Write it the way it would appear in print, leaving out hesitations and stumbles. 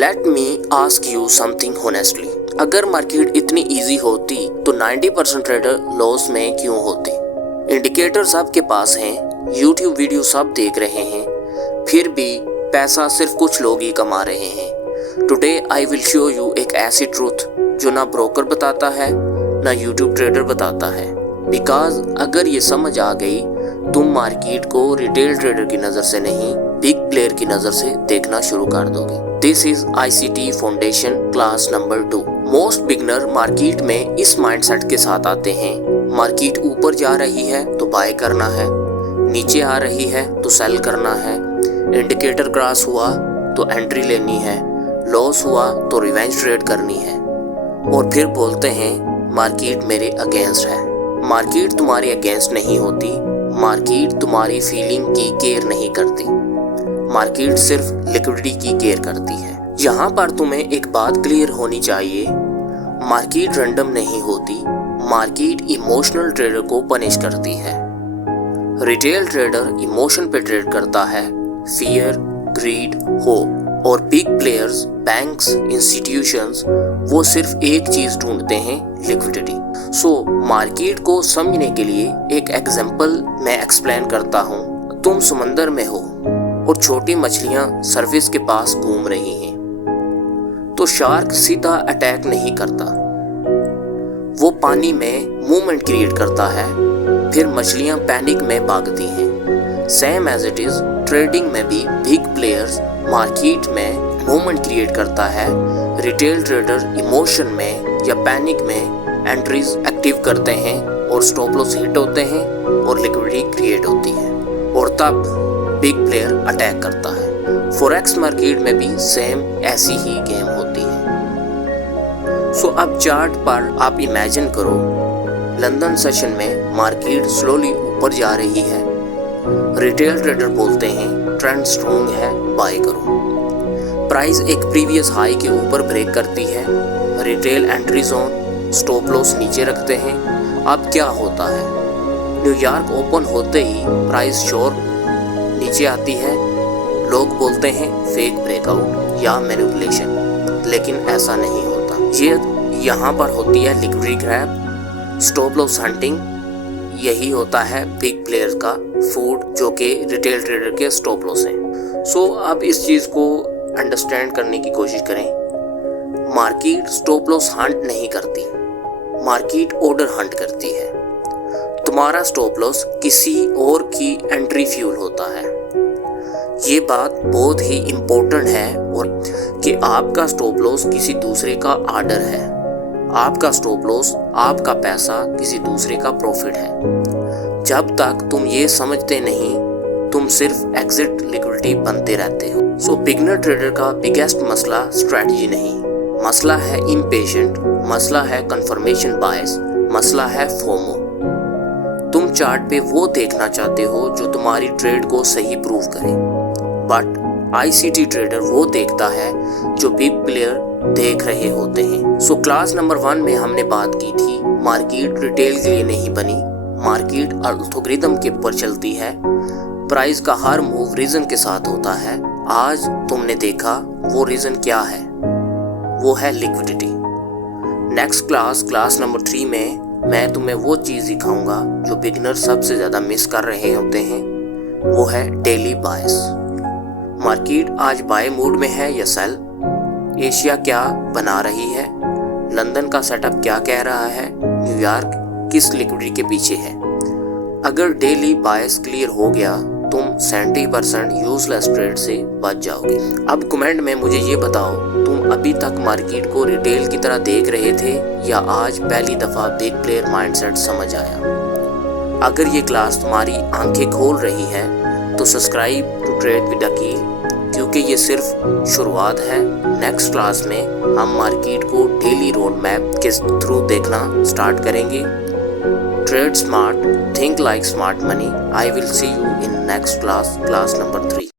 Let me ask you something honestly, अगर market इतनी easy होती तो 90% ट्रेडर लॉस में क्यों होते? इंडिकेटर सबके पास हैं, यूट्यूब वीडियो सब देख रहे हैं, फिर भी पैसा सिर्फ कुछ लोग ही कमा रहे हैं। Today I will show you एक ऐसी ट्रूथ जो ना ब्रोकर बताता है ना यूट्यूब ट्रेडर बताता है। बिकॉज अगर ये समझ आ गई, तुम मार्केट को रिटेल ट्रेडर की नज़र से नहीं, बिग प्लेयर की नज़र से देखना शुरू कर दोगे। This is ICT foundation class number 2। Most beginner market में इस माइंडसेट के साथ आते हैं, मार्केट ऊपर जा रही है तो बाय करना है, नीचे आ रही है तो सेल करना है, इंडिकेटर क्रॉस हुआ तो एंट्री लेनी है, लॉस हुआ तो रिवेंज ट्रेड करनी है, और फिर बोलते हैं मार्केट मेरे अगेंस्ट है। मार्केट तुम्हारे अगेंस्ट नहीं होती, मार्केट तुम्हारी फीलिंग की केयर नहीं करती, मार्केट सिर्फ लिक्विडिटी की केयर करती है। यहाँ पर तुम्हें एक बात क्लियर होनी चाहिए, मार्केट रैंडम नहीं होती, मार्केट इमोशनल ट्रेडर को पनिश करती है। रिटेल ट्रेडर इमोशन पे ट्रेड करता है, फियर, ग्रीड, होप, और बिग प्लेयर्स, बैंक्स, इंस्टीट्यूशंस, वो सिर्फ एक चीज ढूंढते हैं, लिक्विडिटी। सो मार्केट को समझने के लिए एक एग्जांपल मैं एक्सप्लेन करता हूँ। तुम समंदर में हो और छोटी मछलियां सर्फेस के पास घूम रही हैं, तो शार्क सीधा अटैक नहीं करता, वो पानी में मूवमेंट क्रिएट करता है, फिर मछलियां पैनिक में भागती हैं। Same as it is trading में भी बिग प्लेयर्स मार्केट में मूवमेंट क्रिएट करता है, रिटेल ट्रेडर इमोशन में या पैनिक में एंट्रीज एक्टिव करते हैं और स्टॉप लॉस हिट होते हैं और लिक्विडिटी क्रिएट होती है, और तब बिग प्लेयर अटैक करता है। फॉरेक्स मार्केट में भी सेम ऐसी ही गेम होती है। सो अब चार्ट पर आप इमेजिन करो, लंदन सेशन में मार्केट स्लोली ऊपर जा रही है, रिटेल ट्रेडर बोलते हैं ट्रेंड स्ट्रॉन्ग है, बाय करो। प्राइस एक प्रीवियस हाई के ऊपर ब्रेक करती है, retail entry zone, stop loss नीचे रखते हैं। अब क्या होता है, न्यूयॉर्क ओपन होते ही प्राइस शॉर्ट नीचे आती है, लोग बोलते हैं फेक ब्रेकआउट या मैनिपुलेशन, लेकिन ऐसा नहीं होता। ये यहाँ पर होती है liquidity grab, stop loss hunting, यही होता है बिग प्लेयर का फूड, जो कि रिटेल ट्रेडर के स्टॉप लॉस हैं। सो अब इस चीज़ को अंडरस्टैंड करने की कोशिश करें। मार्केट स्टॉप लॉस हंट नहीं करती, मार्केट ऑर्डर हंट करती है। तुम्हारा स्टॉप लॉस किसी और की एंट्री फ्यूल होता है। ये बात बहुत ही इम्पोर्टेंट है, और कि आपका स्टॉप लॉस किसी दूसरे का ऑर्डर है, आपका स्टॉप लॉस आपका पैसा किसी दूसरे का प्रॉफिट है। जब तक तुम ये समझते नहीं, तुम सिर्फ एग्जिट लिक्विडिटी बनते रहते हो। सो बिगनर ट्रेडर का बिगेस्ट मसला स्ट्रेटजी नहीं, मसला है इम्पेशेंट, मसला है कंफर्मेशन बायस, मसला है फोमो। तुम चार्ट पे वो देखना चाहते हो जो तुम्हारी ट्रेड को सही प्रूव करे, बट ICT ट्रेडर वो देखता है जो बिग प्लेयर देख रहे होते हैं। सो क्लास नंबर 1 में हमने बात की थी, मार्केट रिटेल के लिए नहीं बनी, मार्केट एल्गोरिथम के ऊपर चलती है, प्राइस का हर मूव रीजन के साथ होता है। आज तुमने देखा वो रीजन क्या है, वो है लिक्विडिटी। नेक्स्ट क्लास नंबर 3 में मैं तुम्हें वो चीज़ दिखाऊंगा जो बिगिनर सबसे ज़्यादा मिस कर रहे होते हैं, वो है डेली बायस। मार्केट आज बाय मूड में है या सेल, एशिया क्या बना रही है, लंदन का सेटअप क्या कह रहा है, न्यूयॉर्क किस लिक्विडिटी के पीछे है। अगर डेली बायस क्लियर हो गया, तुम 70% यूजलेस ट्रेड से बच जाओगे। अब कमेंट में मुझे ये बताओ, तुम अभी तक मार्केट को रिटेल की तरह देख रहे थे या आज पहली दफ़ा बिग प्लेयर माइंडसेट समझ आया? अगर ये क्लास तुम्हारी आंखें खोल रही है तो subscribe to trade with Akeel, क्योंकि ये सिर्फ शुरुआत है। नेक्स्ट क्लास में हम मार्केट को डेली रोड मैप के थ्रू देखना स्टार्ट करेंगे। Trade smart, think like smart money. I will see you in next class number 3.